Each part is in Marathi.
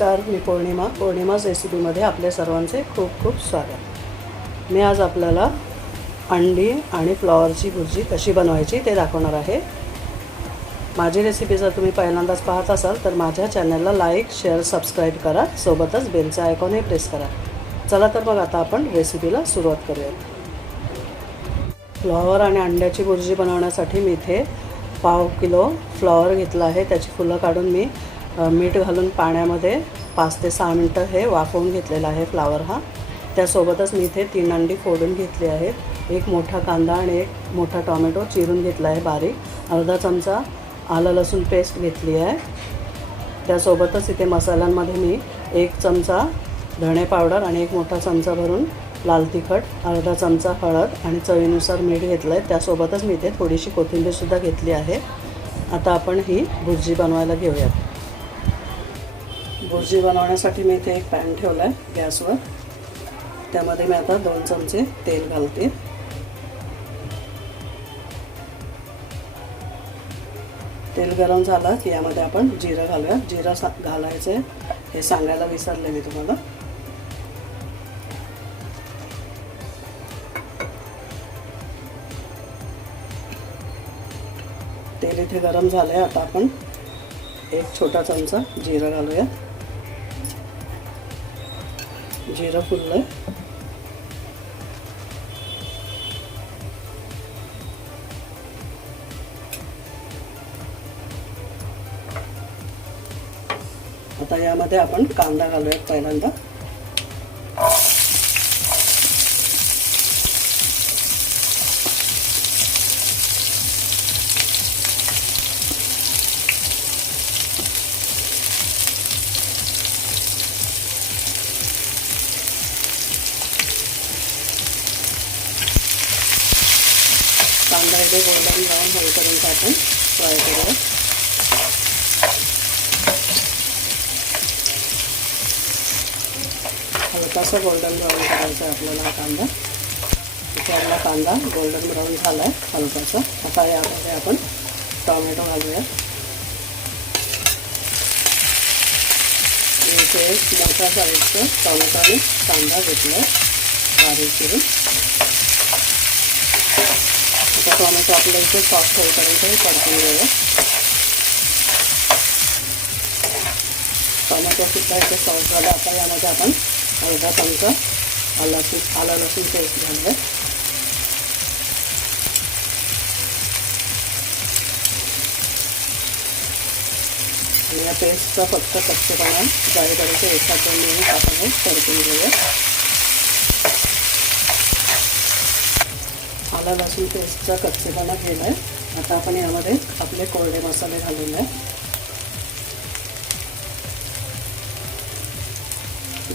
नमस्कार मी पौर्णिमा. पौर्णिमाच रेसिपीमध्ये आपल्या सर्वांचे खूप खूप स्वागत. मी आज आपल्याला अंडी आणि फ्लॉवरची भुर्जी कशी बनवायची ते दाखवणार आहे. माझी रेसिपी जर तुम्ही पहिल्यांदाच पाहत असाल तर माझ्या चॅनलला लाईक शेअर सबस्क्राईब करा. सोबतच बेलचा आयकॉनही प्रेस करा. चला तर मग आता आपण रेसिपीला सुरुवात करूया. फ्लॉवर आणि अंड्याची भुर्जी बनवण्यासाठी मी इथे पाव किलो फ्लॉवर घेतला आहे. त्याची फुलं काढून मी मीठ घालून पाण्यामध्ये पाच ते सहा मिनटं हे वाफवून घेतलेला आहे फ्लावर हा. त्यासोबतच मी इथे तीन अंडी फोडून घेतली आहेत. एक मोठा कांदा आणि एक मोठा टॉमॅटो चिरून घेतला आहे बारीक. अर्धा चमचा आलं लसूण पेस्ट घेतली आहे. त्यासोबतच इथे मसाल्यांमध्ये मी एक चमचा धणे पावडर आणि एक मोठा चमचा भरून लाल तिखट अर्धा चमचा हळद आणि चवीनुसार मीठ घेतलं आहे. त्यासोबतच मी इथे थोडीशी कोथिंबीरसुद्धा घेतली आहे. आता आपण ही भुर्जी बनवायला घेऊयात. भुर्जी बनवण्यासाठी मी इथे एक पॅन ठेवला आहे गॅसवर. त्यामध्ये मी आता दोन चमचे तेल घालते. तेल गरम झालं की यामध्ये आपण जिरं घालूया. जिरं सा घालायचं आहे. हे सांगायला विसरले मी तुम्हाला. तेल इथे गरम झालं आहे आता आपण एक छोटा चमचा जिरं घालूया. जिरं फुललं आहे आता यामध्ये आपण कांदा घालूयात पहिल्यांदा. कांदा इथे गोल्डन ब्राऊन होईपर्यंत आपण फ्राय करूया. हलकासा गोल्डन ब्राऊन करायचा आहे आपल्याला हा कांदा. इथे आपला कांदा गोल्डन ब्राऊन झाला आहे हलकासा. आता यामध्ये आपण टॉमॅटो घालूया. इथे मोठ्या साईजचं टॉमॅटो आणि कांदा घेतला बारीक चिरून. आता टोमॅटो आपल्या इथे सॉफ्ट होईपर्यंत हे परतून घेऊया. टोमॅटो सुद्धा इथे सॉफ्ट झाला. आता यामध्ये आपण अर्धा चमचा आला लसूण आला लसूण पेस्ट घालूया. आणि या पेस्टचा फक्त कच्चेपणा जाईपर्यंत एका दोन मिनिट आपण हे परतून घेऊया. आला लसूण पेस्टचा कच्चेपणा केला आहे आता आपण यामध्ये आपले कोरडे मसाले घालून आहे.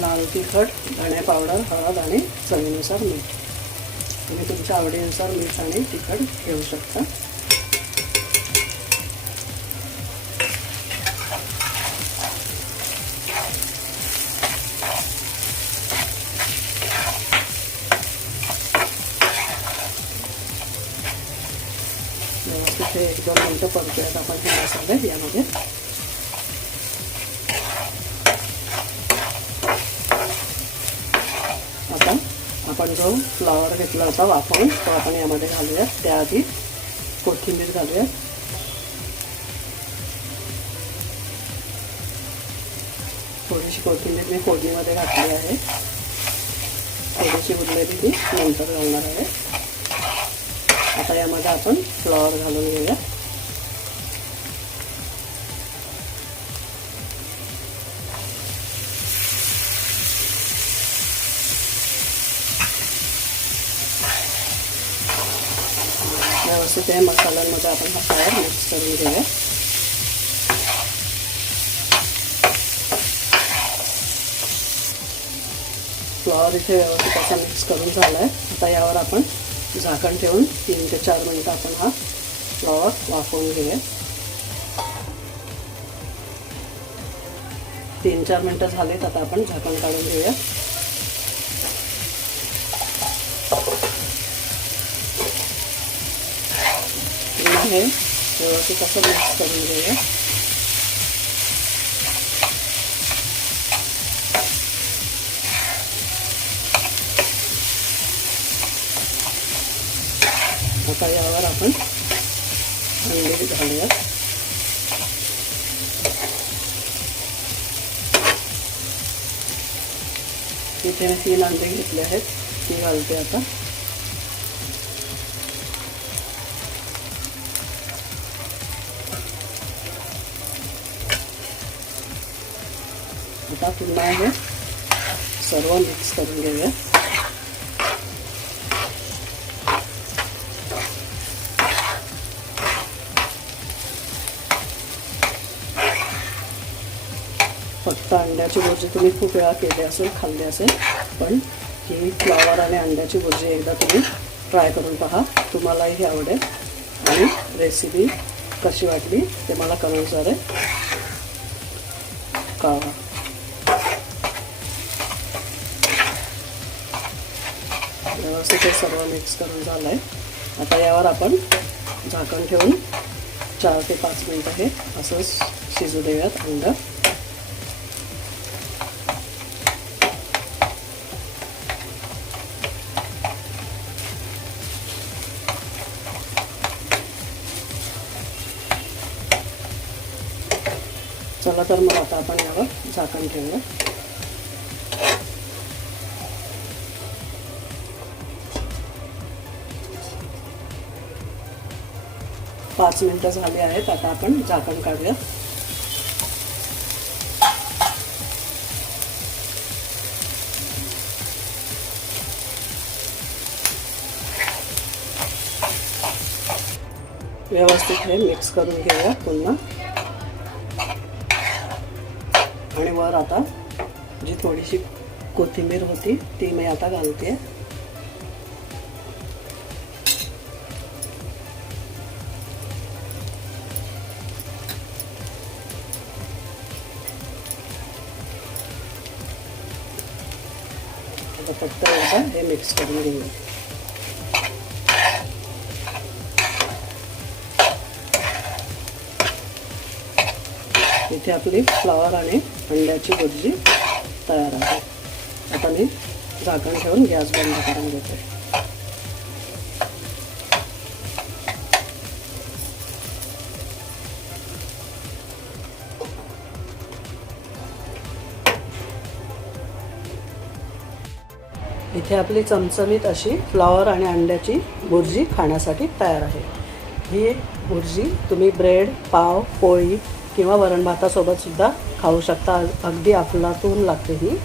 लाल तिखट धणे पावडर हळद आणि चवीनुसार मीठ. तुम्ही तुमच्या आवडीनुसार मीठ आणि तिखट घेऊ शकता व्यवस्थित हे एक दोन मिनटं परतूयात आपण हे मसाले यामध्ये आता आपण जो फ्लॉवर घेतला होता वाफवून तो आपण यामध्ये घालूयात त्याआधी कोथिंबीर घालूया थोडीशी कोथिंबीर मी फोडणीमध्ये घातली आहे थोडीशी उरलेली ती नंतर घालणार आहे आता यामध्ये आपण फ्लॉवर घालून घेऊया व्यवस्थित या मसाल्यांमध्ये आपण हा फ्लावर मिक्स करून घेऊया. फ्लॉवर इथे व्यवस्थित असा मिक्स करून झाला आहे आता यावर आपण झाकण ठेवून तीन ते चार मिनटं आपण हा फ्लॉवर वाफवून घेऊया. तीन चार मिनटं झालीत आता आपण झाकण काढून घेऊया. आहे व्यवस्थित असं मिक्स करून घेऊया आता यावर आपण अंडे घालूया इथे मी तीन अंडे घेतले आहेत ती घालते आता आता पुन्हा हे सर्व मिक्स करून घेऊया फक्त अंड्याची भुर्जी तुम्ही खूप वेळा केली असेल खाल्ली असेल पण ही फ्लावर आणि अंड्याची भुर्जी एकदा तुम्ही ट्राय करून पहा. तुम्हालाही ही आवडेल. आणि रेसिपी कशी वाटली ते मला कमेंट्सद्वारे कळवा. व्यवस्थित हे सर्व मिक्स करून झालं आहे आता यावर आपण झाकण ठेवून चार ते पाच मिनटं हे असंच शिजू देऊयात अंड. चला तर मग आता आपण यावर झाकण ठेवूया. पाच मिनटं झाली आहेत आता आपण झाकण काढूया. व्यवस्थित हे मिक्स करून घेऊया पुन्हा. आणि वर आता जी थोडीशी कोथिंबीर होती ती मी आता घालते. आता फक्त एकदा हे मिक्स करून घेऊया इथे आपली फ्लावर आणि अंड्याची भजी तयार आहे. आता मी झाकण ठेवून गॅस बंद करून घेते. इथे आपली चमचमीत अशी फ्लॉवर आणि अंड्याची भुर्जी खाण्यासाठी तयार आहे. ही भुर्जी तुम्ही ब्रेड पाव पोळी किंवा वरण भातासोबतसुद्धा खाऊ शकता. अगदी अफलातून लागते ही.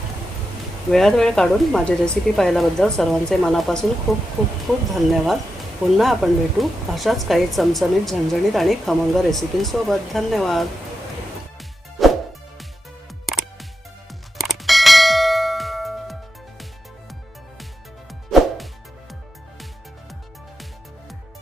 वेळात वेळ काढून माझी रेसिपी पाहिल्याबद्दल सर्वांचे मनापासून खूप खूप खूप धन्यवाद. पुन्हा आपण भेटू अशाच काही चमचमीत झणझणीत आणि खमंग रेसिपींसोबत धन्यवाद.